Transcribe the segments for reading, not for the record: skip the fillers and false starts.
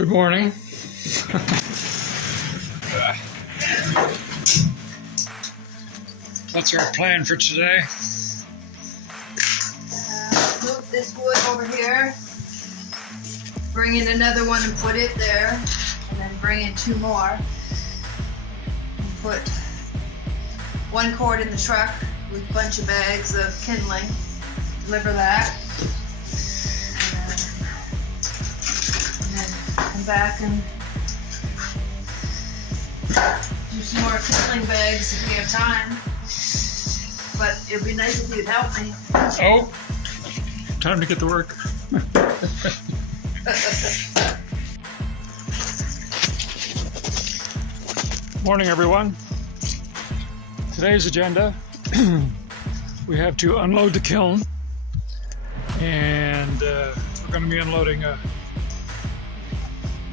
Good morning. What's our plan for today? Move this wood over here, bring in another one and put it there, and then bring in two more. And put one cord in the truck with a bunch of bags of kindling. Deliver that. And then come back and do some more kindling bags if we have time. But it'd be nice if you'd help me. Oh, time to get to work. Morning, everyone. Today's agenda, we have to unload the kiln, and we're going to be unloading a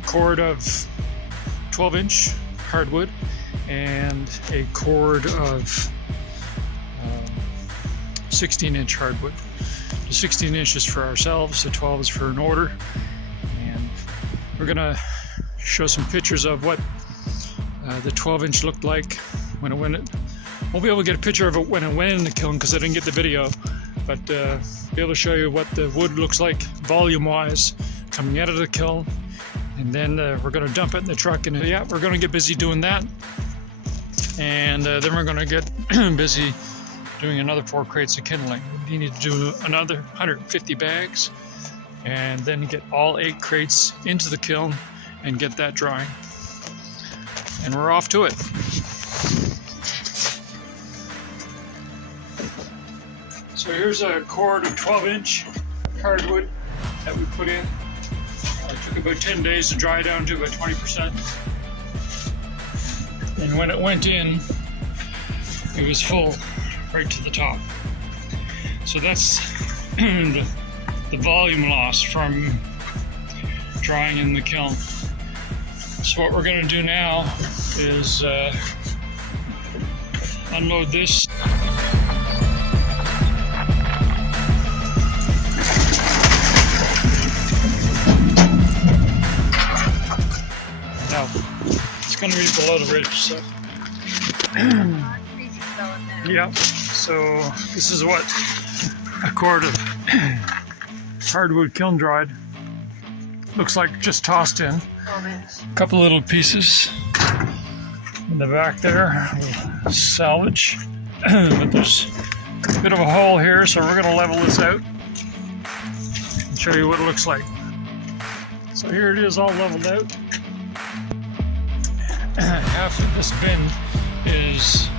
cord of 12-inch hardwood and a cord of 16-inch hardwood. The 16 inches for ourselves, the 12 is for an order, and we're gonna show some pictures of what the 12-inch looked like when it went. Won't be able to get a picture of it when it went in the kiln because I didn't get the video, but be able to show you what the wood looks like volume-wise coming out of the kiln, and then we're gonna dump it in the truck, and yeah, we're gonna get busy doing that, and then we're gonna get busy doing another 4 crates of kindling. We need to do another 150 bags and then get all 8 crates into the kiln and get that drying. And we're off to it. So here's a cord of 12-inch hardwood that we put in. It took about 10 days to dry down to about 20%. And when it went in, it was full right to the top. So that's the volume loss from drying in the kiln. So what we're going to do now is unload this. Now, it's going to be below the ridge, so yeah, so this is what a cord of hardwood kiln dried looks like, just tossed in. A couple little pieces in the back there, salvage, but there's a bit of a hole here, so we're going to level this out and show you what it looks like. So here it is, all leveled out. Half of this bin is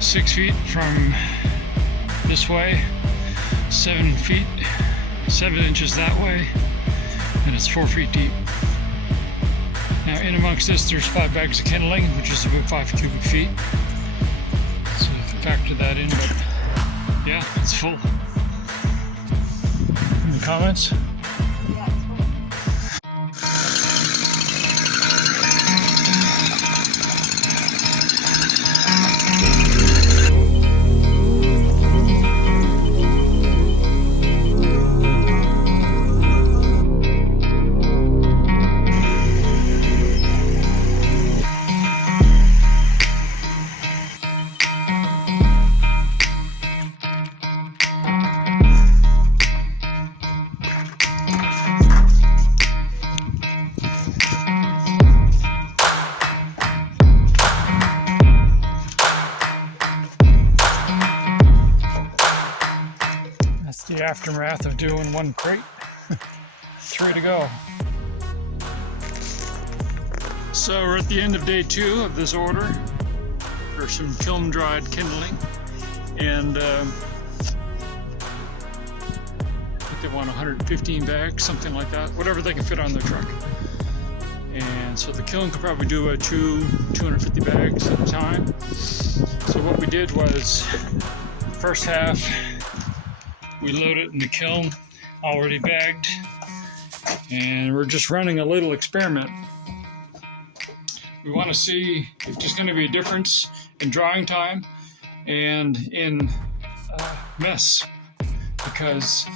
6 feet from this way, 7 feet, 7 inches that way, and it's 4 feet deep. Now in amongst this there's 5 bags of kindling, which is about 5 cubic feet. So you can factor that in, but yeah, it's full. Any comments? The aftermath of doing 1 crate. 3 to go. So we're at the end of day 2 of this order for some kiln dried kindling, and I think they want 115 bags, something like that, whatever they can fit on their truck. And so the kiln could probably do 250 bags at a time. So what we did was, first half we load it in the kiln, already bagged, and we're just running a little experiment. We want to see if there's going to be a difference in drying time and in mess, because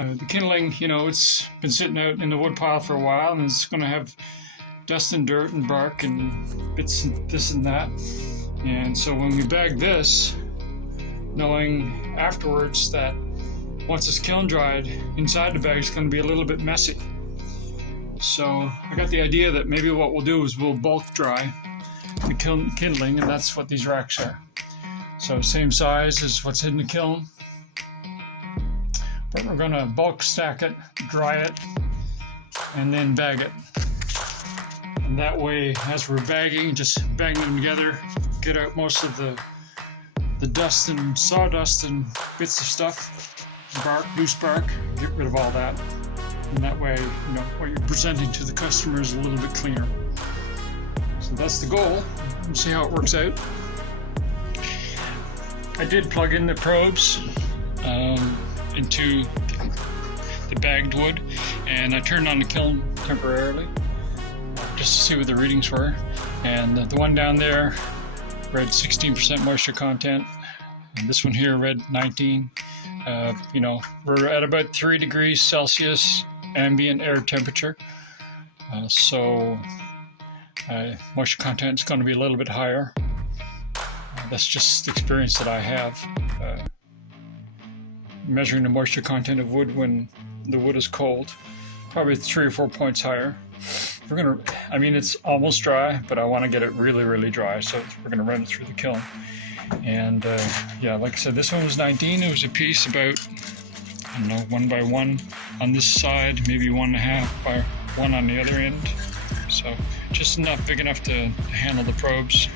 The kindling, you know, it's been sitting out in the wood pile for a while, and it's going to have dust and dirt and bark and bits and this and that. And so when we bag this, knowing afterwards that once it's kiln dried, inside the bag is going to be a little bit messy. So I got the idea that maybe what we'll do is we'll bulk dry the kindling, and that's what these racks are. So same size as what's in the kiln, but we're going to bulk stack it, dry it, and then bag it. And that way, as we're bagging, just bang them together, get out most of the dust and sawdust and bits of stuff, bark, loose bark, get rid of all that. And that way, you know, what you're presenting to the customer is a little bit cleaner. So that's the goal. We'll see how it works out. I did plug in the probes into the bagged wood, and I turned on the kiln temporarily just to see what the readings were. And the one down there read 16% moisture content, and this one here read 19. You know, we're at about 3 degrees Celsius ambient air temperature, so moisture content is going to be a little bit higher. That's just the experience that I have measuring the moisture content of wood when the wood is cold, probably 3 or 4 points higher. I mean, it's almost dry, but I want to get it really, really dry, so we're gonna run it through the kiln. And yeah, like I said, this one was 19. It was a piece about, I don't know, 1 by 1 on this side, maybe 1.5 by 1 on the other end. So just enough, big enough to handle the probes.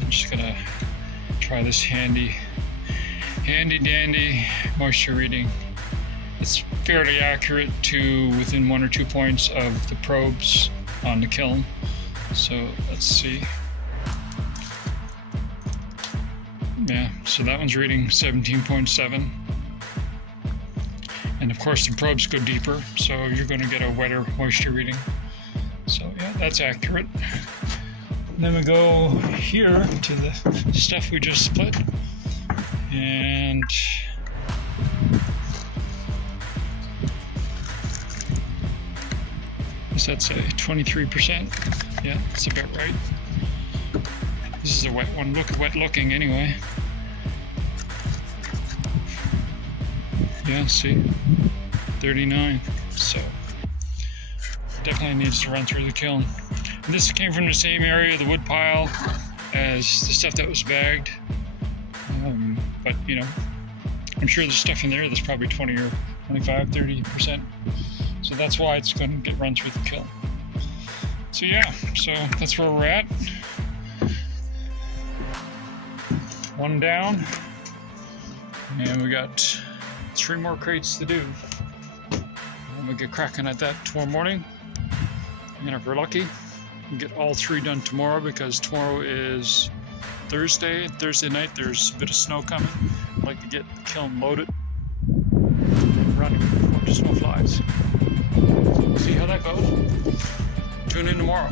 I'm just gonna try this handy dandy moisture reading. It's fairly accurate to within 1 or 2 points of the probes on the kiln. So let's see. Yeah, so that one's reading 17.7. And of course the probes go deeper, so you're going to get a wetter moisture reading. So yeah, that's accurate. And then we go here to the stuff we just split. And what's that say? 23%? Yeah, that's about right. This is a wet one. Look, wet looking anyway. Yeah, see? 39. So definitely needs to run through the kiln. And this came from the same area of the wood pile as the stuff that was bagged. But you know, I'm sure there's stuff in there that's probably 20 or 25, 30%. So that's why it's going to get run through the kiln. So yeah, so that's where we're at. One down, and we got 3 more crates to do. And we'll get cracking at that tomorrow morning. And if we're lucky, we'll get all 3 done tomorrow, because tomorrow is Thursday. Thursday night there's a bit of snow coming. I'd like to get the kiln loaded and running before the snow flies. So we'll see how that goes. Tune in tomorrow.